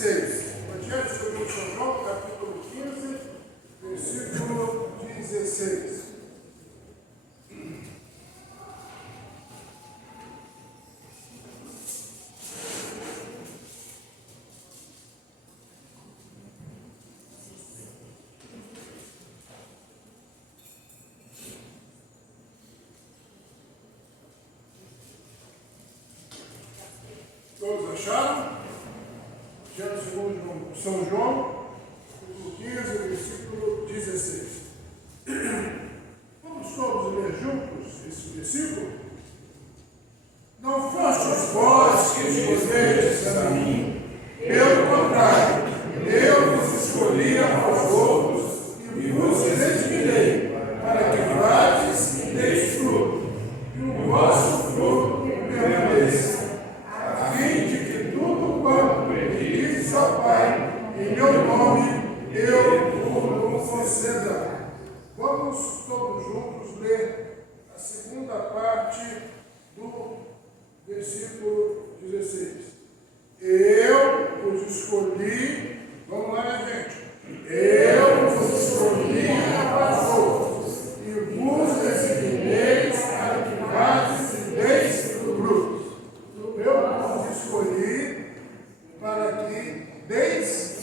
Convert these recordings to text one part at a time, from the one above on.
16. Evangelho segundo São João, capítulo 15, versículo 16. Todos acharam? Evangelho segundo São João, capítulo 15, versículo 16. Vamos todos ler juntos esse versículo? Não fostes vós que escolhestes a mim, pelo contrário, eu vos escolhi a vós outros e vos destinei para que vades e deis fruto, e o vosso fruto permaneça, a fim de que tudo quanto pedis ao Pai, em meu nome, eu vos conceda. Vamos todos juntos ler a segunda parte do versículo 16. Eu vos escolhi, vamos lá, gente. Eu vos escolhi a vós outros e vos designei para que vades e deis frutos. Eu vos escolhi para que deis frutos.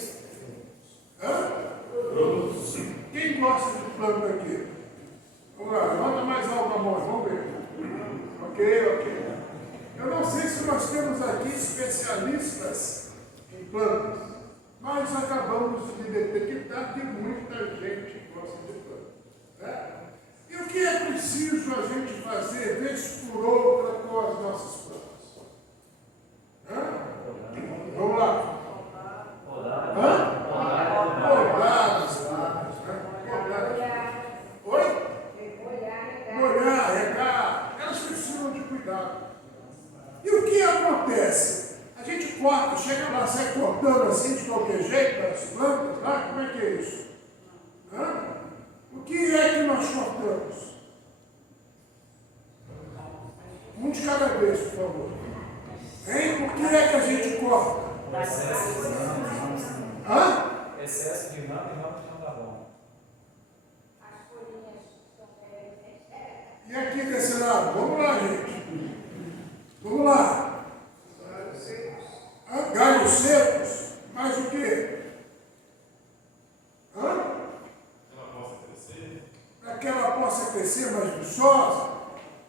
Quem gosta de planta aqui? Vamos lá, levanta mais alto a mão, vamos ver. Ok. Eu não sei se nós temos aqui especialistas em plantas, mas acabamos de detectar que muita gente gosta de plantas. Né? E o que é preciso a gente fazer, vez por outra, com as nossas plantas? Vamos lá. Podar as plantas. Oi? Molhar, regar. Elas precisam de cuidado. E o que acontece? A gente corta, chega lá, sai cortando assim de qualquer jeito as plantas, lá, como é que é isso? O que é que nós cortamos? Um de cada vez, por favor. Hein? O que é que a gente corta? Excesso de ramo e ramo que não dá bom. E aqui desse lado? Vamos lá, gente. Vamos lá. Galhos secos. Mais o quê? Para que ela possa crescer mais viçosa.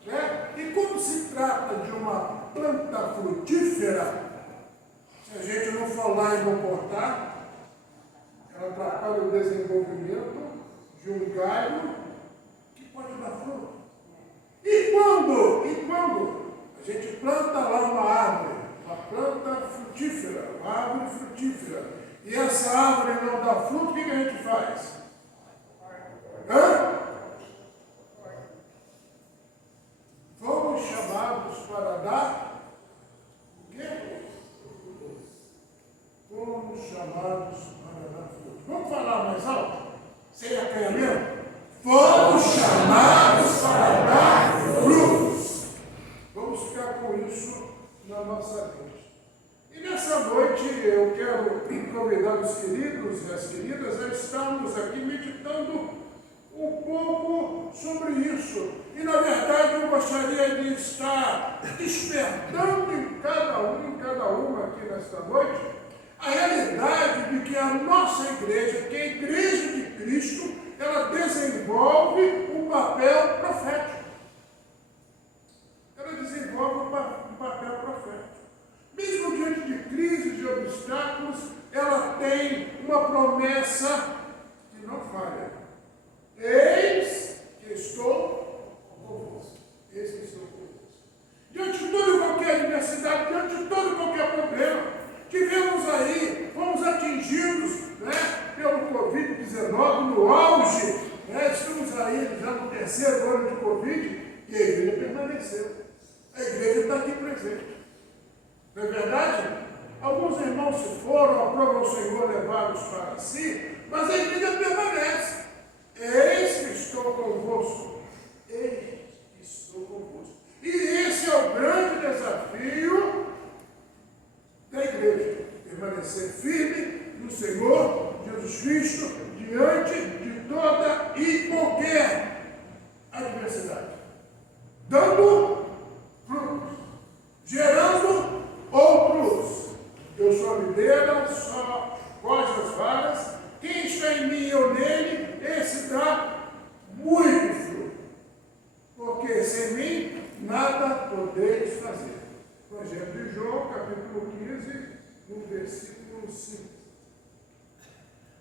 Né? E quando se trata de uma planta frutífera, se a gente não for lá e não cortar, ela atrapalha o desenvolvimento de um galho que pode dar fruto. E quando a gente planta lá uma árvore, uma planta frutífera, uma árvore frutífera, e essa árvore não dá fruto, o que a gente faz? Fomos chamados para dar o quê? Fomos chamados para dar fruto. Vamos falar mais alto? Sem acanhamento? Fomos chamados para dar frutos. Vamos ficar com isso na nossa mente. E nessa noite eu quero convidar os queridos e as queridas a estarmos aqui meditando um pouco sobre isso. E na verdade eu gostaria de estar despertando em cada um e cada uma aqui nesta noite a realidade de que a nossa igreja, que é a Igreja de Cristo, ela desenvolve um papel profético. Ela desenvolve um papel profético. Mesmo diante de crises, de obstáculos, ela tem uma promessa que não falha. Eis que estou convosco. Eis que estou convosco. Diante de toda e qualquer adversidade, diante de todo e qualquer problema, tivemos aí, fomos atingidos, né, pelo Covid-19, no auge, né, estamos aí já no terceiro ano de Covid, e a igreja permaneceu. A igreja está aqui presente. Não é verdade? Alguns irmãos se foram, aprova o Senhor levá-los para si, mas a igreja permanece. Eis que estou convosco. Eis que estou convosco. E esse é o grande desafio da igreja. permanecer firme no Senhor Jesus Cristo diante de toda e qualquer adversidade, dando frutos, gerando outros. Eu sou a videira, só vós as varas, quem está em mim e eu nele, esse dá muito fruto, porque sem mim nada podeis fazer. Evangelho de João, capítulo 15, no versículo 5.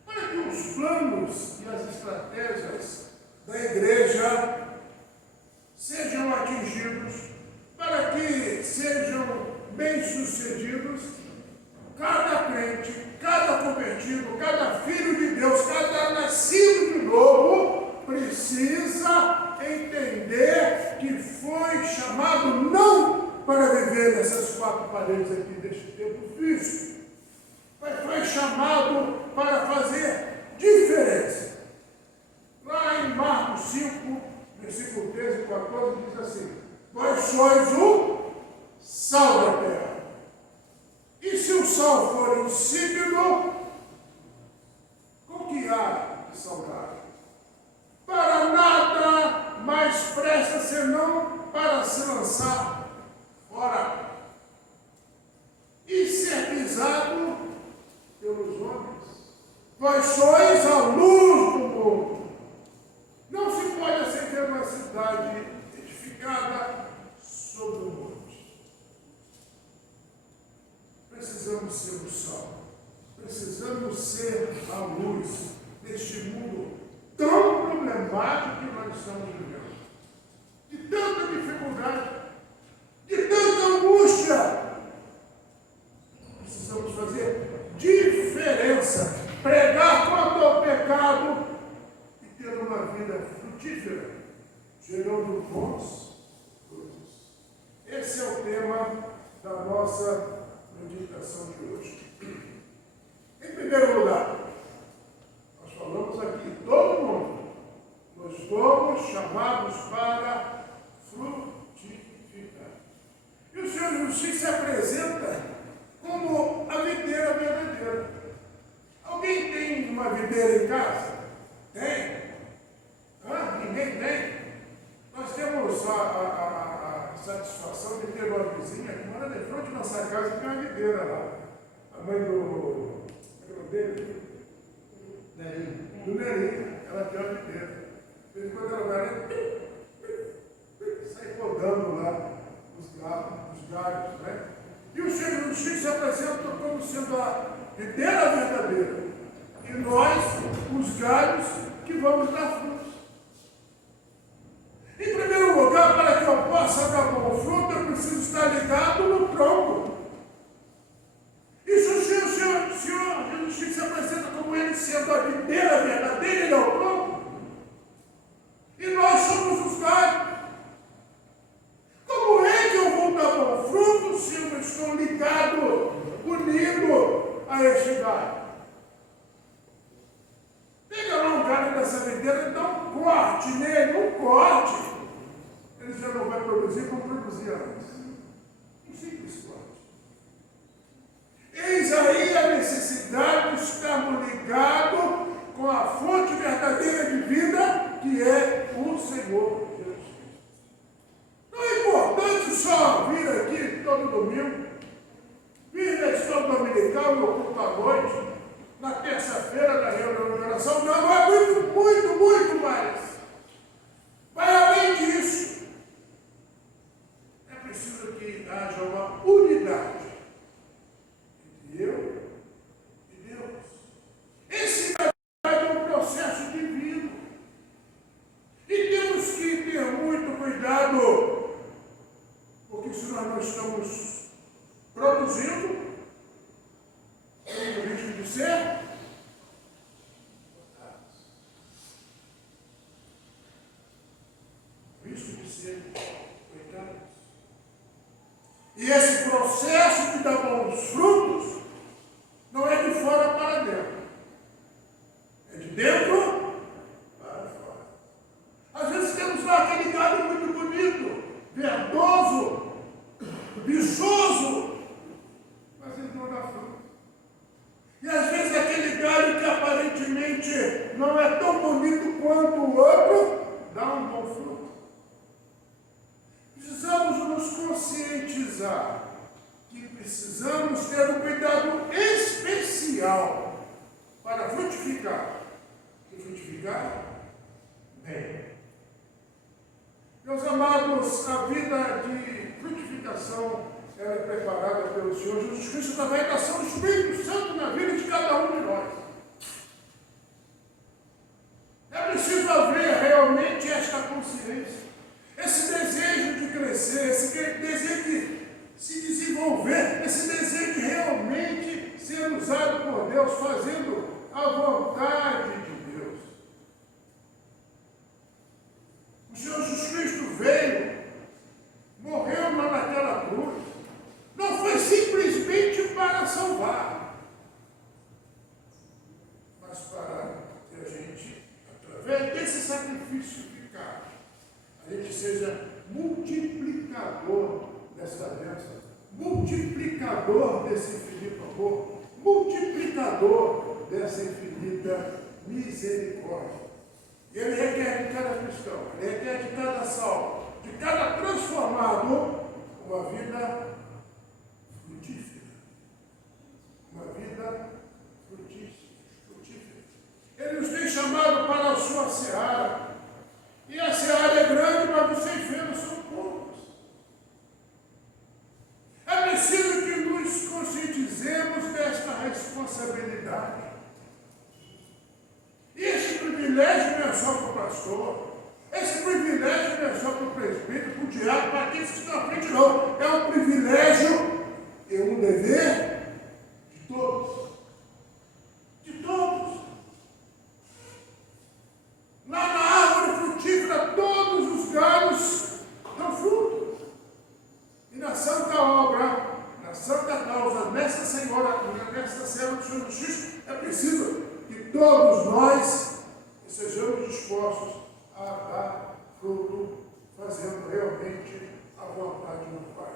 Para que os planos e as estratégias da igreja sejam atingidos, para que sejam bem-sucedidos, cada crente, cada convertido, cada filho de Deus, cada nascido de novo, precisa entender que foi chamado não para viver nessas quatro paredes aqui deste tempo físico, mas foi chamado para fazer diferença. Lá em Marcos 5, versículo 13 e 14, diz assim: vós sois o sal da terra. E se o sal for insípido, com que há de salgar? Para nada mais presta senão para se lançar fora e ser pisado pelos homens. Vós sois a luz do mundo. Não se pode acender uma cidade edificada sobre o monte. Precisamos ser o sal. Precisamos ser a luz deste mundo tão problemático que nós estamos vivendo. De tanta dificuldade, de tanta angústia. Precisamos fazer diferença. Pregar contra o pecado e ter uma vida frutífera, gerando bons frutos. Esse é o tema da nossa meditação de hoje. Em primeiro lugar, nós falamos aqui, todo mundo, nós fomos chamados para frutificar. E o Senhor Jesus se apresenta como a videira verdadeira. Alguém tem uma videira em casa? Tem? Ninguém tem? Nós temos a satisfação de ter uma vizinha que mora de frente da nossa casa, que tem uma videira lá. A mãe do dele, do Nerinho, ela tem uma videira. De vez em quando ela vai sai podando lá os galhos, né? E o Senhor Jesus se apresenta como sendo a videira verdadeira. E nós, os galhos, que vamos dar frutos. Em primeiro lugar, para que eu possa dar bom fruto, eu preciso estar ligado no tronco. Isso o Senhor Jesus se apresenta como ele sendo a videira verdadeira, ele é o tronco. E nós somos os galhos. Como é que eu vou dar bom fruto se eu não estou ligado, unido a este galho? Pega lá um galho dessa videira e dá um corte nele, um corte. Ele já não vai produzir como produzia antes. Um simples corte. Eis aí a necessidade de estarmos ligados com a fonte verdadeira de vida, que é o Senhor Jesus Cristo. Não é importante só vir aqui todo domingo, vir na escola dominical no culto à noite, na terça-feira da reunião de oração. Não, é muito, muito, muito mais. Vai além disso. É preciso que haja uma unidade entre eu e Deus. Esse é um processo divino. E temos que semente não é tão bonito quanto o outro, dá um bom fruto. Precisamos nos conscientizar que precisamos ter um cuidado especial para frutificar. E frutificar bem. Meus amados, a vida de frutificação ela é preparada pelo Senhor Jesus Cristo através da ação do Espírito Santo na vida de cada um de nós. É preciso haver realmente esta consciência, esse desejo de crescer, esse desejo de se desenvolver, esse desejo de realmente ser usado por Deus, fazendo a vontade de Deus. O Senhor Jesus Cristo veio, morreu lá naquela cruz, não foi simplesmente para salvar, mas para que a gente, através desse sacrifício eficaz, a gente seja multiplicador dessa bênção, multiplicador desse infinito amor, multiplicador dessa infinita misericórdia. E ele requer de cada cristão, ele requer de cada salvo, de cada transformado, uma vida frutífera. Uma vida frutífera. Ele nos tem chamado para a sua seara. E a seara é grande, mas os ceifeiros são poucos. É preciso que nos conscientizemos desta responsabilidade. E esse privilégio não é só para o pastor. Esse privilégio não é só para o presbítero, para o diácono, para aqueles que estão à frente, não. É um privilégio e um dever de todos. De todos. Lá na árvore frutífera, todos os galhos dão fruto. E na santa obra, na santa causa, nessa senhora, nessa serva do Senhor Jesus, é preciso que todos nós sejamos dispostos a dar fruto, fazendo realmente a vontade do Pai.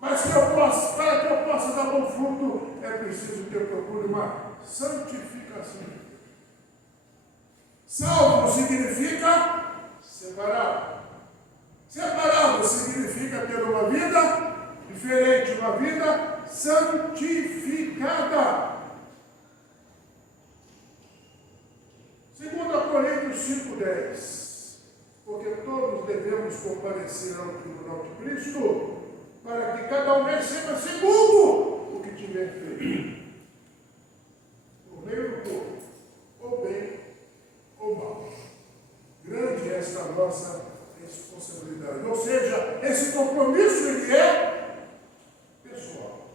Mas para que eu possa dar bom fruto, é preciso que eu procure uma santificação. Salvo significa separado. Separado significa ter uma vida diferente, uma vida santificada. 2 Coríntios 5,10. Porque todos devemos comparecer ao tribunal de Cristo, para que cada um receba segundo o que tiver feito. Por meio do corpo, ou bem ou mal. Grande é esta nossa responsabilidade. Ou seja, esse compromisso ele é pessoal.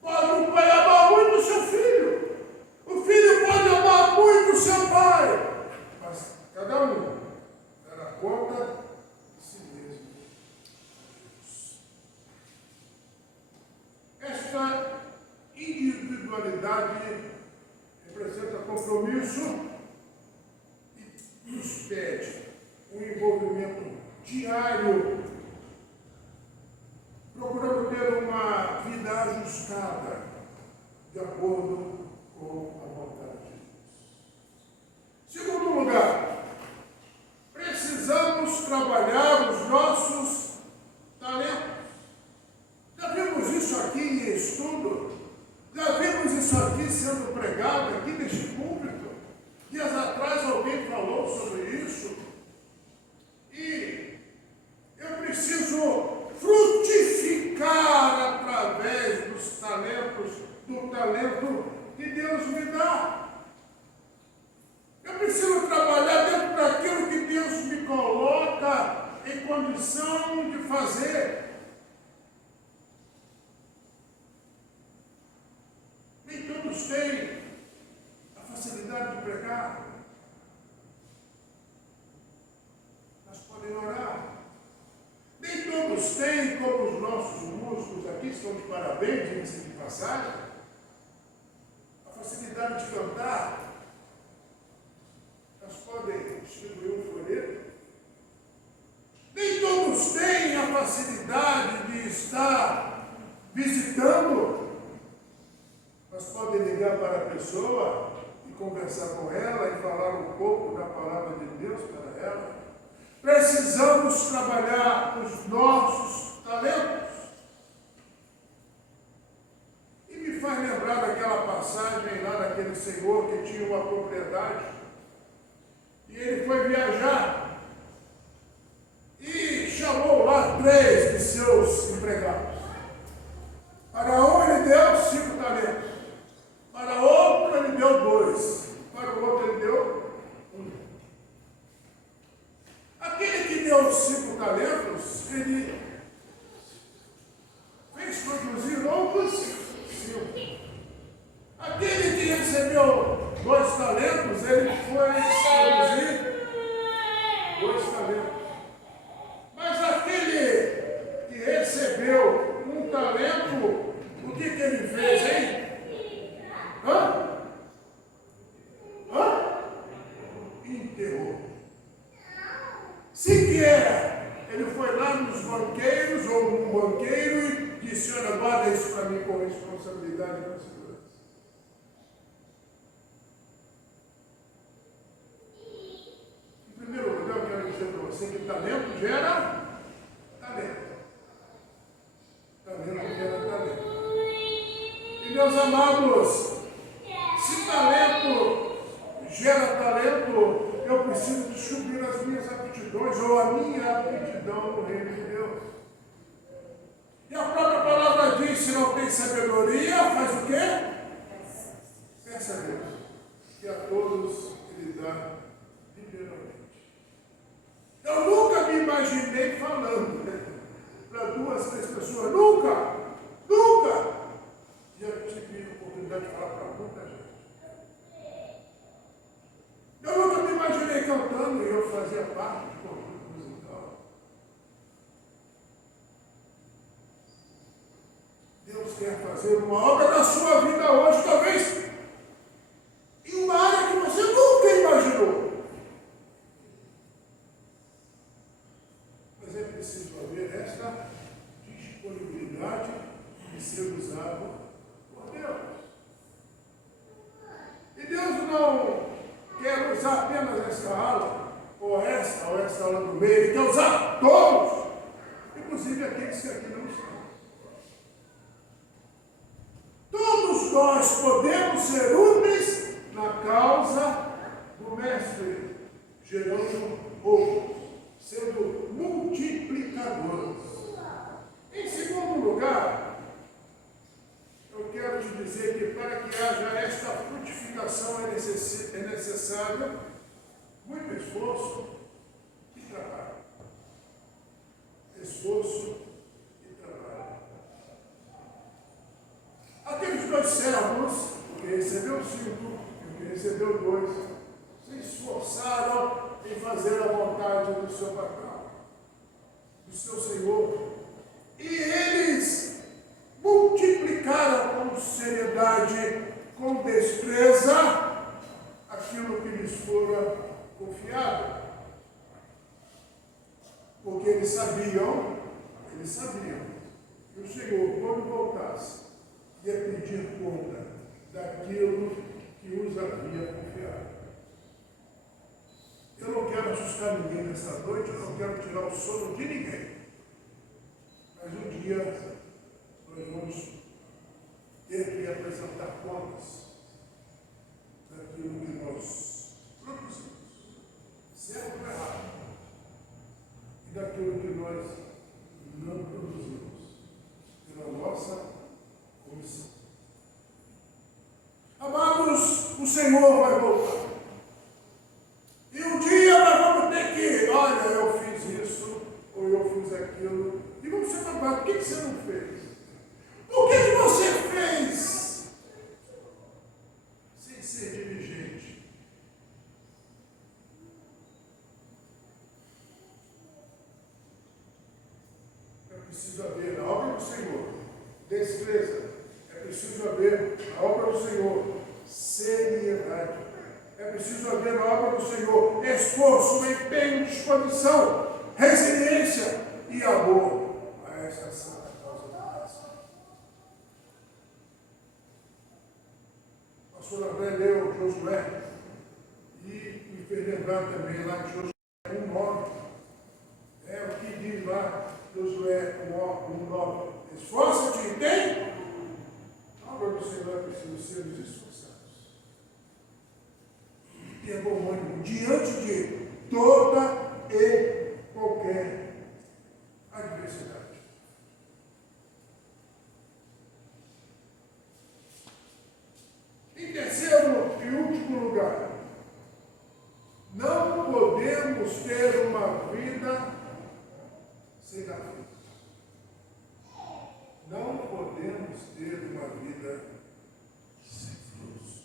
Pode um pai amar muito o seu filho. O filho pode amar muito o seu pai. Mas cada um dará conta de si mesmo. Esta individualidade representa compromisso e nos pede um envolvimento diário, procurando ter uma vida ajustada de acordo com a vontade de Deus. Segundo lugar, precisamos trabalhar os nossos talentos. Já vimos isso aqui em estudo, já vimos isso aqui sendo pregado aqui neste púlpito. Dias atrás alguém falou sobre isso. E eu preciso frutificar através dos talentos, do talento que Deus me dá. Eu preciso trabalhar dentro daquilo que Deus me coloca em condição de fazer. Nem todos têm a facilidade de pregar, mas podem orar. Nem todos têm, como os nossos músicos aqui, estão de parabéns, diga-se de passagem, a facilidade de cantar, mas podem distribuir um folheto. Nem todos têm a facilidade de estar visitando, mas podem ligar para a pessoa de conversar com ela e falar um pouco da palavra de Deus para ela. Precisamos trabalhar os nossos talentos. E me faz lembrar daquela passagem lá daquele senhor que tinha uma propriedade e ele foi viajar e chamou lá 3 de seus empregados. Para um ele deu 5 talentos, para outro ele deu 2, para o outro ele deu 1. Aquele que deu 5 talentos, ele fez produzir outros 5. Aquele que recebeu 2 talentos, ele foi produzir 2 talentos. Mas aquele que recebeu 1 talento, o que ele fez, hein? Enterrou. Sequer ele foi lá nos banqueiros ou num banqueiro e disse: olha, guarda isso para mim com responsabilidade e com segurança. Em primeiro lugar, eu quero dizer para você que talento gera talento. Talento gera talento. E meus amados, se talento gera talento, eu preciso descobrir as minhas aptidões ou a minha aptidão no reino de Deus. E a própria palavra diz: se não tem sabedoria, faz o quê? Peça a Deus, que a todos ele dá liberalmente. Eu nunca me imaginei falando para 2, 3 pessoas, nunca. Já tive a oportunidade de falar para muita gente. Eu nunca me imaginei cantando e eu fazia parte de conjunto musical. Deus quer fazer uma obra na sua vida hoje, talvez em uma área que você nunca imaginou. Mas é preciso haver esta disponibilidade de ser usado por Deus. E Deus não quer usar apenas esta ala, ou esta ala do meio, ele quer usar todos, inclusive aqueles que aqui não estão. Todos nós podemos ser úteis na causa do Mestre, gerando outros, sendo multiplicadores. Em segundo lugar, eu quero te dizer que para que haja esta frutificação é necessário muito esforço e trabalho. Esforço e trabalho. Aqueles 2 servos, o que recebeu 5 e o que recebeu 2, se esforçaram em fazer a vontade do seu patrão, do seu senhor. E eles multiplicaram com seriedade, com destreza, aquilo que lhes fora confiado. Porque eles sabiam que o Senhor, quando voltasse, ia pedir conta daquilo que os havia confiado. Eu não quero assustar ninguém nessa noite, eu não quero tirar o sono de ninguém. Mas um dia nós vamos ter que apresentar contas daquilo que nós produzimos, certo ou errado, e daquilo que nós não produzimos, pela nossa comissão. Amados, o Senhor vai voltar. E um dia nós vamos ter que, olha, eu fiz isso, ou eu fiz aquilo, e vamos ser perguntados, por que você não fez? Por que você fez sem ser diligente? É preciso haver na obra do Senhor destreza. É preciso haver na obra do Senhor seriedade. É preciso haver na obra do Senhor esforço, empenho, disposição, resiliência e amor a esta santa causa da graça. pastor André leu Josué e me fez lembrar também lá de Josué 1:9. É o que diz lá, Josué 1:9. Esforça-te e tem. A obra do Senhor é preciso sermos esforçados. E é bom ânimo diante de toda e qualquer adversidade. Em terceiro e último lugar, não podemos ter uma vida sem aflitos. Não podemos ter uma vida sem frutos.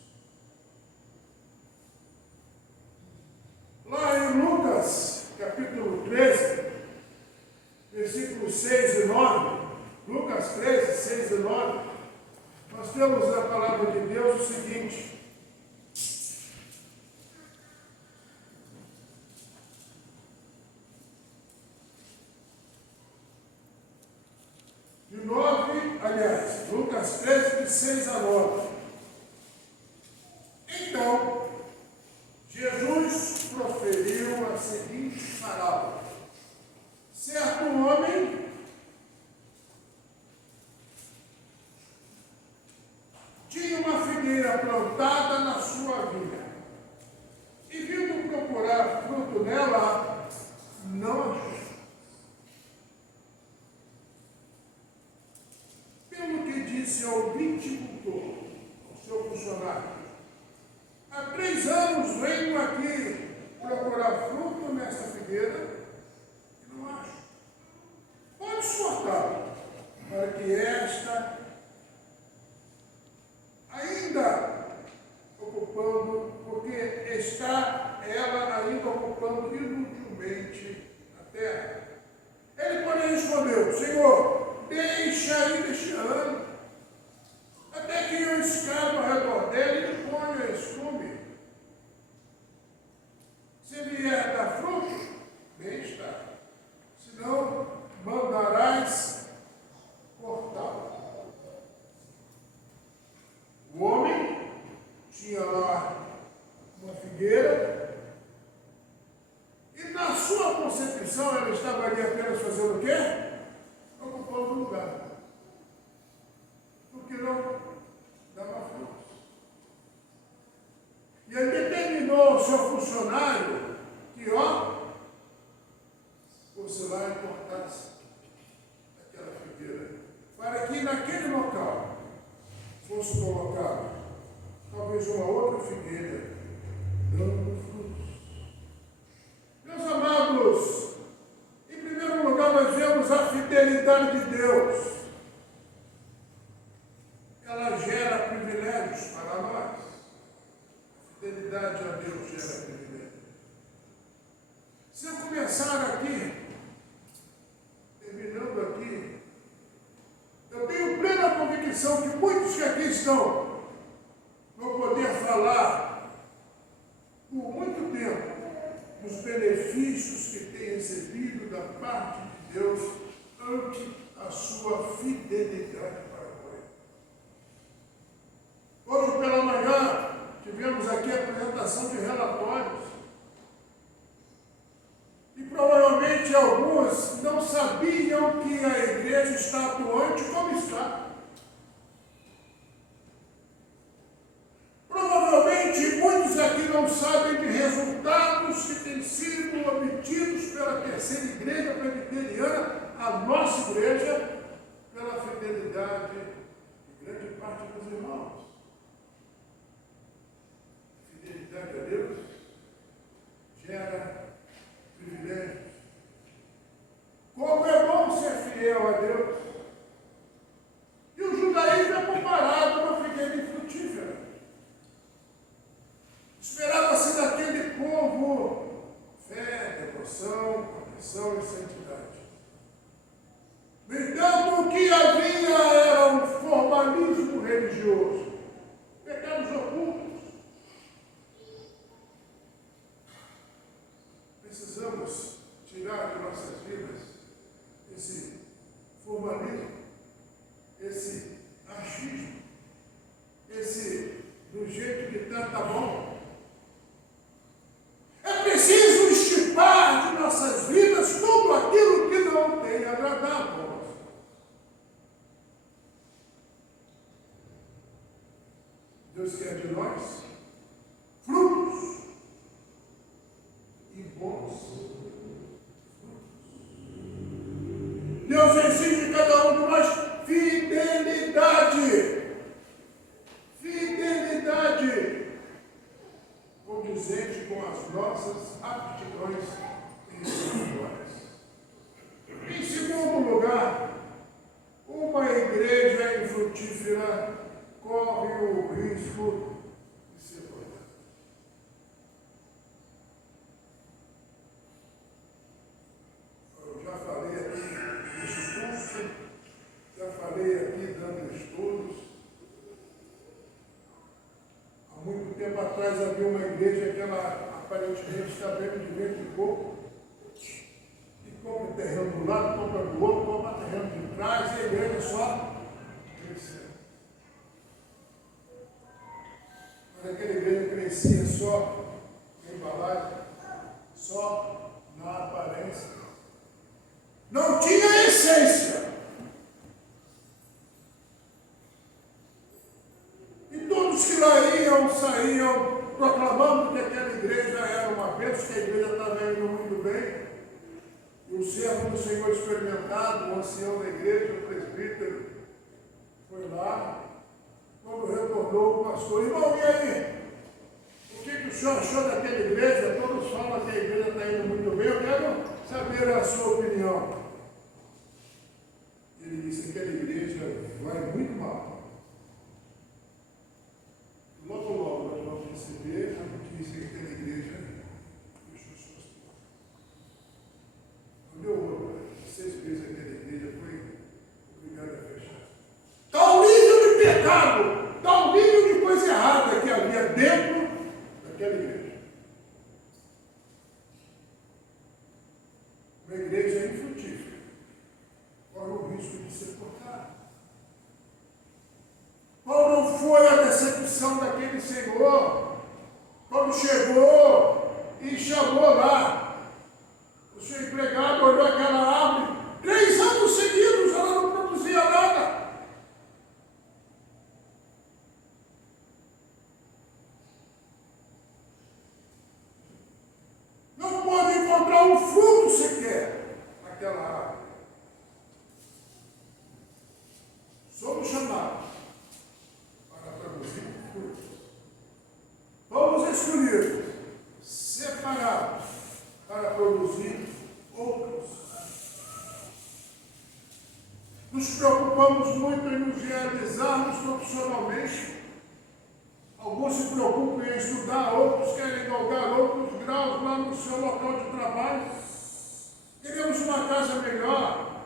Lá em Lucas, capítulo 13, versículos 6 e 9, Lucas 13, 6 e 9, nós temos na palavra de Deus o seguinte: Lucas 13, de 6 a 9. Então, Jesus proferiu a seguinte parábola: certo homem tinha uma figueira plantada na sua vinha e, vindo procurar fruto nela, não achou. Pelo que disse ao viticultor, ao seu funcionário: há 3 anos venho aqui procurar fruto nessa figueira e não acho. Pode cortá-la, para que esta ainda ocupando, porque está ela ainda ocupando inutilmente a terra. Ele, porém, respondeu: Senhor, deixa ainda este ano, até que eu escavo ao redor dela e lhe ponha estrume. Se vier dar fruto, bem está. Senão, mandarás cortá-la. O homem tinha lá uma figueira e, na sua concepção, ela estava ali apenas fazendo o quê? Ocupando o lugar. Porque não dava frutos. E ele determinou ao seu funcionário que, fosse lá e cortasse aquela figueira, para que naquele local fosse colocada talvez uma outra figueira dando frutos. Meus amados, em primeiro lugar nós vemos a fidelidade de Deus. Ela gera privilégios para nós. A fidelidade a Deus gera privilégios. Se eu começar aqui, terminando aqui, eu tenho plena convicção que muitos que aqui estão vão poder falar por muito tempo dos benefícios que têm recebido da parte de Deus ante a sua fidelidade para com Ele. Hoje pela manhã tivemos aqui a apresentação de relatórios e provavelmente alguns não sabiam que a igreja está atuante como está. Provavelmente muitos aqui não sabem de resultados que têm sido obtidos pela terceira igreja presbiteriana, a nossa igreja, pela fidelidade de grande parte dos irmãos. Fidelidade a Deus gera privilégios. Como é bom ser fiel a Deus. E o judaísmo é comparado a uma figueira infrutífera. Esperava-se daquele povo fé, devoção, conversão e santidade. No entanto, Do jeito que está bom. É preciso extirpar de nossas vidas tudo aquilo que não tem agradado a nós. Deus quer de nós frutos e bons frutos. Deus exige de cada um de nós fidelidade. Fidelidade condizente com as nossas aptidões espirituais. Em segundo lugar, uma igreja infrutífera corre o risco de ser cortada. Eu já falei aqui nesse curso, já falei aqui dando estudos. Há muito tempo atrás havia uma igreja que ela aparentemente está vendo de vento e pouco. E compra terreno do lado, compra do outro, compra terreno de trás, e a igreja só crescendo. Mas aquela igreja crescia só na embalagem, só na aparência. Não tinha essência. E todos que lá iam, saíam proclamando que aquela igreja era uma bênção, que a igreja estava indo muito bem. E o servo do Senhor experimentado, o ancião da igreja, o presbítero, foi lá. Quando retornou o pastor, irmão, e aí? O que o senhor achou daquela igreja? Todos falam que a igreja está indo muito bem, eu quero saber a sua opinião. Ele disse que aquela igreja vai muito mal. Logo nós vamos receber a notícia que aquela igreja fechou suas portas. Quando eu 6 vezes aquela igreja foi obrigada a fechar. Tal nível de pecado, tal nível de coisa errada que havia dentro daquela igreja. Uma igreja infrutífera corre o risco de ser cortada. Qual não foi a decepção daquele Senhor quando chegou e chamou lá? O seu empregado olhou aquela árvore, 3 anos seguidos ela não produzia nada. Não pode encontrar um fruto sequer naquela árvore. Somos chamados para produzir frutos. Vamos escolher, separados, para produzir outros. Nos preocupamos muito em nos realizarmos profissionalmente. Alguns se preocupam em estudar, outros querem galgar outros graus lá no seu local de trabalho. Queremos uma casa melhor.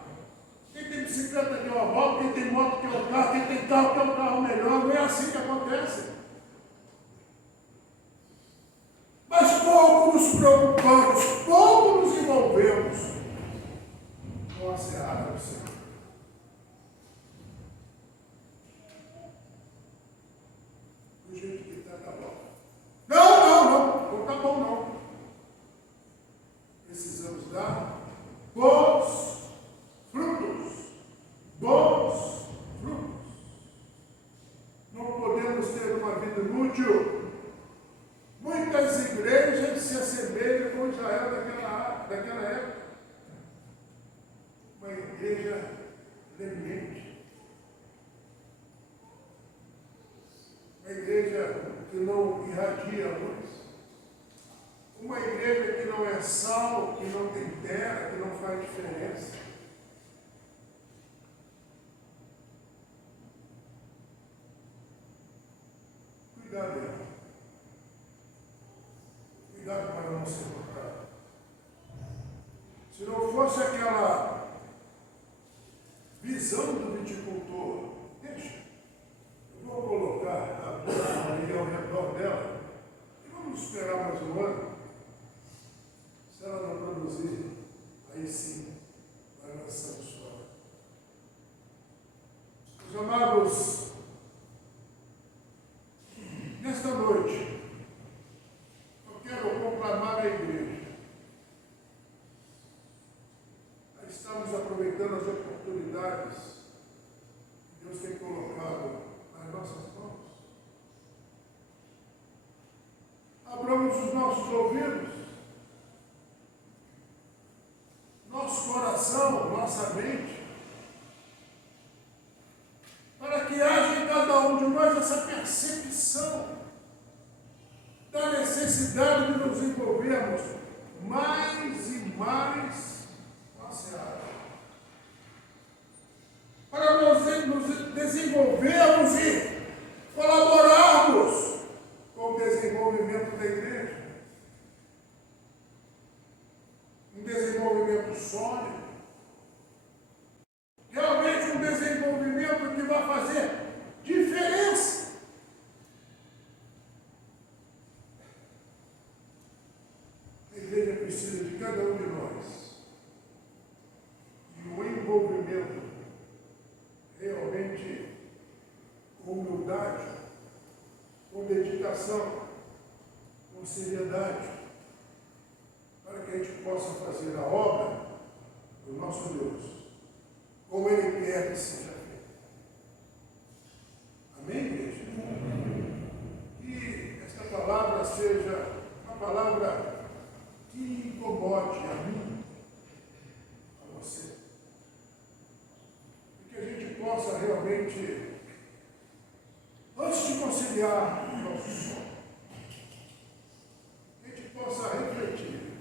Quem tem bicicleta quer uma moto, quem tem moto quer um carro, quem tem carro quer um carro melhor. Não é assim que acontece. Mas pouco nos preocupamos, pouco nos envolvemos com a seara do Senhor. Do jeito que está, tá bom. Não está bom não. Precisamos dar bons frutos. Bons frutos. Não podemos ter uma vida inútil. Muitas igrejas se assemelham com Israel daquela época. Uma igreja leniente. Uma igreja que não irradia a luz. Uma igreja que não é sal, que não tempera, que não faz diferença. Cuidado, irmão. Cuidado para não ser cortado. Se não fosse aquela visão do viticultor, deixa, eu vou colocar a planta ali ao redor dela e vamos esperar mais um ano. Se ela não produzir, aí sim vai lançando fora. Meus amados, nessa irmãos, os nossos ouvidos, nosso coração, nossa mente, para que haja em cada um de nós essa percepção da necessidade de nos envolvermos mais e mais com a seara. Para nos desenvolvermos e colaborarmos com o desenvolvimento da igreja. Um desenvolvimento sólido. Realmente um desenvolvimento que vai fazer diferença. A igreja precisa de cada um de nós. E o envolvimento realmente com humildade, com dedicação, com seriedade, para que a gente possa fazer a obra do nosso Deus, como Ele quer que seja feita. Amém, igreja? Que esta palavra seja uma palavra que incomode a mim, a você. E que a gente possa realmente, antes de conciliar o nosso sono, a gente possa refletir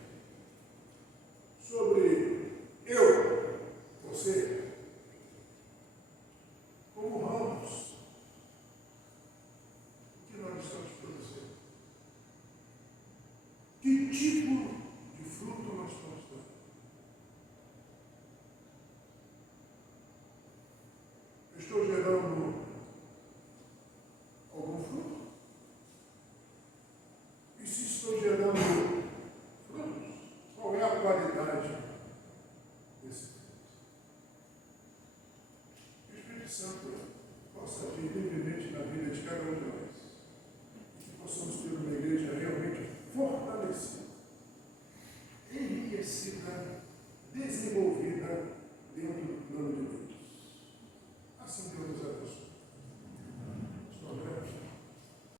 sobre eu, você, como ramos, o que nós estamos produzindo. Que tipo